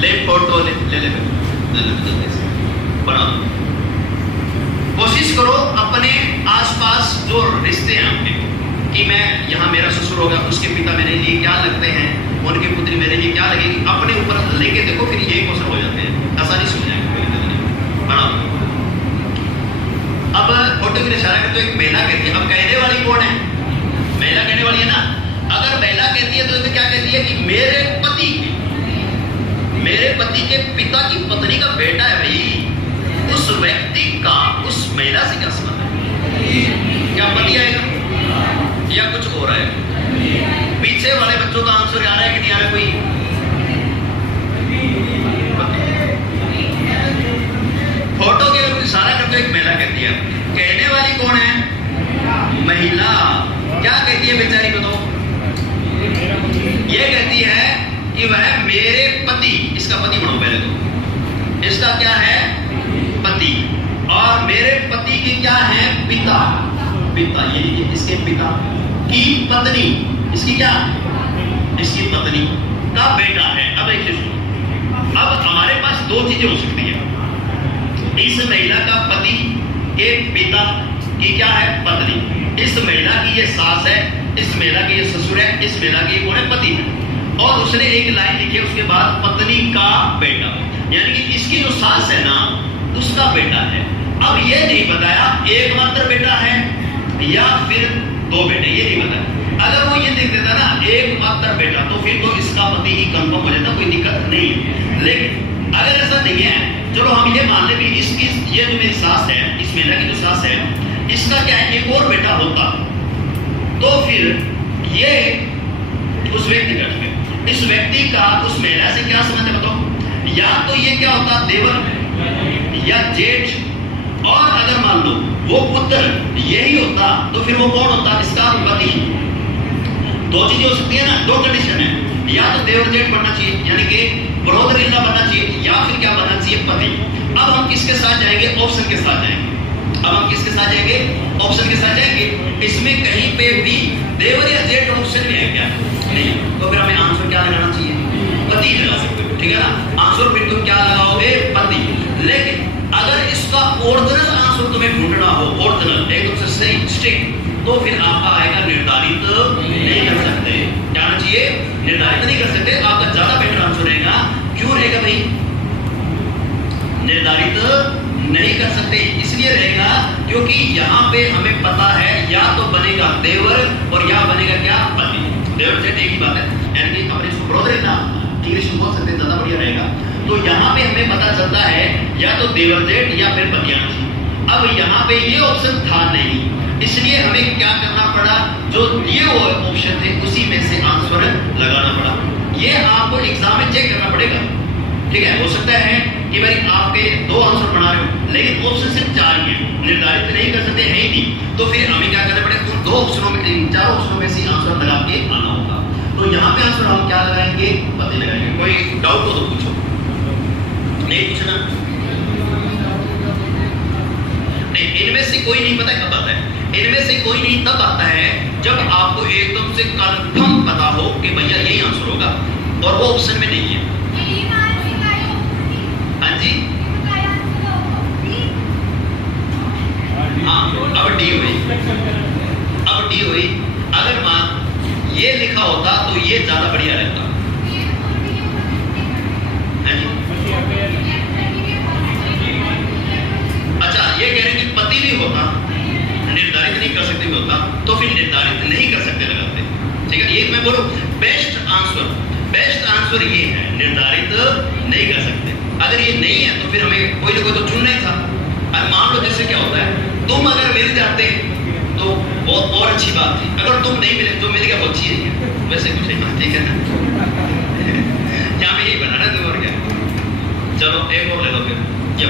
ले फोटो ले ले ले जल्दी से बना दो। कोशिश करो अपने आसपास जो रिश्ते हैं आपके, कि मैं यहाँ मेरा ससुर होगा, उसके पिता मेरे लिए क्या लगते हैं, उनकी पुत्री मेरे लिए क्या लगेगी, अपने ऊपर लेके देखो, फिर यही क्वेश्चन हो जाते हैं, आसानी से हो जाएगा। बना दो। अब फोटो की इशारा करते एक महिला कहती है, अब कहने वाली कौन है? महिला कहने वाली है ना। अगर महिला कहती है तो क्या कहती है कि मेरे पति के पिता की पत्नी का बेटा है भाई, उस व्यक्ति का उस महिला से क्या संबंध है? क्या पति आएगा या कुछ हो रहा है? पीछे वाले बच्चों का आंसर आ रहा है कि नहीं आ रहा? कोई फोटो के इशारा करते एक महिला कहती है, कहने वाली कौन है? महिला। क्या कहती है बेचारी को? तो ये कहती है कि वह मेरे पति, इसका पति बनाओ पहले तो, इसका क्या है? पति। और मेरे पति की क्या है? पिता। पिता ये लिखिए, इसके पिता की पत्नी, इसकी क्या? इसकी पत्नी का बेटा है। अब एक चीज, अब हमारे पास दो चीजें हो सकती है, इस महिला का पति के पिता की क्या है? पत्नी। इस महिला की ये सास है, इस महिला की ये ससुर है, इस महिला की कौन है? पति है। और उसने एक लाइन लिखी है उसके बाद पत्नी का बेटा, यानी कि इसकी जो सास है ना, उसका बेटा है। अब ये नहीं बताया एकमात्र बेटा है या फिर दो बेटे, ये नहीं बताया। अगर वो ये लिख देता ना एकमात्र बेटा, तो फिर तो इसका पति ही कंफर्म हो जाता, कोई दिक्कत नहीं है। लेकिन अगर ऐसा नहीं है, चलो हम ये मान ले भी इसकी ये जो मेरी सास है, इस महिला की जो सास है, इसका क्या है? एक और बेटा होता तो फिर ये उस व्यक्ति का, इस व्यक्ति का उस महिला से क्या संबंध है बताओ? या तो ये क्या होता? देवर या जेठ। और अगर मान लो वो पुत्र यही होता तो फिर वो कौन होता? इसका पति। दो चीजें हो सकती है ना, दो कंडीशन है, या तो देवर जेठ बनना चाहिए, यानी कि ब्रदर इन लॉ बनना चाहिए, या फिर क्या बनना चाहिए? पति। अब हम किसके साथ जाएंगे? ऑप्शन के साथ जाएंगे। अब हम किसके साथ जाएंगे? ऑप्शन के साथ जाएंगे। इसमें कहीं पे भी देवर या जेठ ऑप्शन में है क्या? नहीं। तो फिर हमें आंसर क्या लगाना चाहिए? पति लगा सकते हो, ठीक है ना। आंसर फिर तुम क्या लगाओगे? पति। लेकिन अगर इसका ओरिजिनल आंसर तुम्हें ढूंढना हो, ओरिजिनल एकदम से सही स्ट्रिक्ट, तो फिर आपका आएगा निर्धारित नहीं कर सकते। क्या आना चाहिए? निर्धारित नहीं कर सकते। आपका ज्यादा बेटर आंसर रहेगा। क्यों रहेगा भाई? निर्धारित नहीं कर सकते इसलिए रहेगा क्योंकि यहाँ पे हमें पता है या तो बनेगा देवर और या बनेगा क्या? पति। देवर जेठ एक ही बात है, यानी कि अपने इसको ब्रदर इन लॉ इंग्लिश में बोल सकते हैं, ज्यादा बढ़िया रहेगा। तो यहाँ पे हमें पता चलता है या तो देवर जेठ या फिर पति आना चाहिए। अब यहाँ पे ये ऑप्शन था नहीं, इसलिए हमें क्या करना पड़ा? जो ये ऑप्शन थे उसी में से आंसर लगाना पड़ा। ये आपको एग्जाम में चेक करना पड़ेगा, ठीक है। हो सकता है कि भाई आपके दो आंसर बना रहे हो, लेकिन ऑप्शन सिर्फ चार ही है, निर्धारित नहीं कर सकते हैं ही नहीं, तो फिर हमें क्या करना पड़ेगा? उन दो ऑप्शनों में, इन चार ऑप्शनों में से आंसर लगा के आना होगा। तो यहाँ पे आंसर हम क्या लगाएंगे? पति लगाएंगे। कोई डाउट हो तो पूछो, नहीं पूछना? नहीं, इनमें से कोई नहीं पता कब आता है, इनमें से कोई नहीं तब आता है जब आपको एकदम से कंफर्म पता हो कि भैया यही आंसर होगा और वो ऑप्शन में नहीं है। हाँ जी, हाँ, अब डी हुई, अब डी हुई। अगर मान ये लिखा होता तो ये ज्यादा बढ़िया रहता। हाँ जी, अच्छा, ये कह रहे हैं कि पति भी होता, निर्धारित नहीं कर सकते भी होता, तो फिर निर्धारित नहीं कर सकते लगाते, ठीक है। ये मैं बोलूं बेस्ट आंसर ये है, निर्धारित नहीं कर सकते। अगर ये नहीं है तो फिर हमें कोई ना कोई तो चुनना ही था। अब मान लो जैसे क्या होता है, तुम अगर मिल जाते तो बहुत और अच्छी बात थी, अगर तुम नहीं मिले तो मिल गया बहुत अच्छी है, वैसे कुछ नहीं बात, ठीक है ना। यहाँ पे यही बनाना तुम और क्या। चलो एक और ले लो फिर, ये